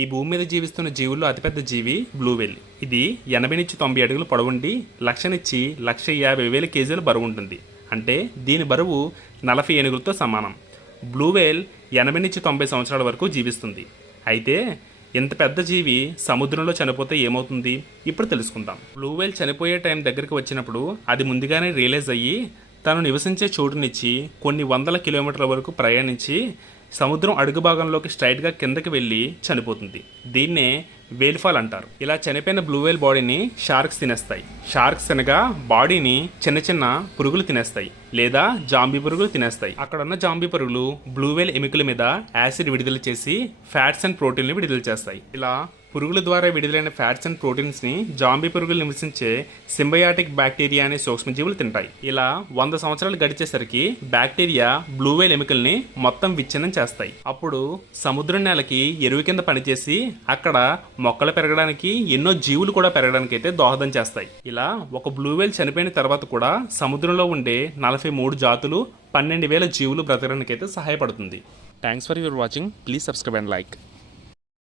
ఈ భూమి మీద జీవిస్తున్న జీవుల్లో అతిపెద్ద జీవి బ్లూ వేల్. ఇది 80 నుంచి 90 అడుగులు పొడవుండి 1,50,000 కేజీల బరువు ఉంటుంది. అంటే దీని బరువు 40 ఏనుగులతో సమానం. బ్లూ వేల్ 80 నుంచి 90 సంవత్సరాల వరకు జీవిస్తుంది. అయితే ఇంత పెద్ద జీవి సముద్రంలో చనిపోతే ఏమవుతుంది ఇప్పుడు తెలుసుకుందాం. బ్లూ వేల్ చనిపోయే టైం దగ్గరికి వచ్చినప్పుడు అది ముందుగానే రియలైజ్ అయ్యి తను నివసించే చోటునిచ్చి కొన్ని వందల కిలోమీటర్ల వరకు ప్రయాణించి సముద్రం అడుగు భాగంలోకి స్ట్రైట్గా కిందకి వెళ్ళి చనిపోతుంది. దీన్నే వేల్ ఫాల్ అంటారు. ఇలా చనిపోయిన బ్లూ వేల్ బాడీని షార్క్స్ తినేస్తాయి. షార్క్స్ తినగా బాడీని చిన్న చిన్న పురుగులు తినేస్తాయి లేదా జాంబీ పురుగులు తినేస్తాయి. అక్కడ ఉన్న జాంబీ పురుగులు బ్లూ వేల్ ఎముకల మీద యాసిడ్ విడుదల చేసి ఫ్యాట్స్ అండ్ ప్రోటీన్లు విడుదల చేస్తాయి. ఇలా పురుగుల ద్వారా విడుదలైన ఫ్యాట్స్ అండ్ ప్రోటీన్స్ని జాంబీ పురుగులు నివసించే సింబయాటిక్ బ్యాక్టీరియా అనే సూక్ష్మజీవులు తింటాయి. ఇలా 100 సంవత్సరాలు గడిచేసరికి బ్యాక్టీరియా బ్లూ వేల్ ఎముకల్ని మొత్తం విచ్ఛిన్నం చేస్తాయి. అప్పుడు సముద్రం నేలకి ఎరువు కింద పనిచేసి అక్కడ మొక్కలు పెరగడానికి ఎన్నో జీవులు కూడా పెరగడానికి అయితే దోహదం చేస్తాయి. ఇలా ఒక బ్లూ వేల్ చనిపోయిన తర్వాత కూడా సముద్రంలో ఉండే 43 జాతులు 12,000 జీవులు బ్రతకడానికి అయితే సహాయపడుతుంది. Thanks for your watching. Please subscribe and like.